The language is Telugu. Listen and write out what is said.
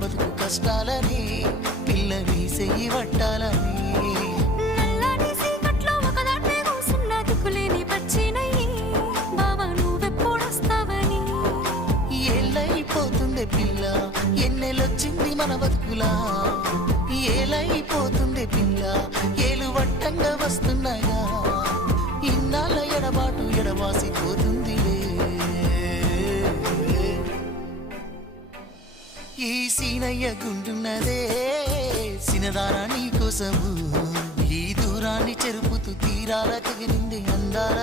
బతుకు కష్టాలని పిల్లని సెయ్యి పట్టాలని. ఏలైపోతుంది పిల్ల ఎన్నెలొచ్చింది మన బతుకులా. ఏలైపోతుంది పిల్ల ఏలు వట్టంగా వస్తున్నాయా. ఇన్నాళ్ళ ఎడబాటు ఎడవాసిపోతుంది ఈ సీనయ్య గుంటున్నదే సినదారా నీ కోసము ఈ దూరాన్ని చెరుపుతూ తీరాల తెగిరింది అందాల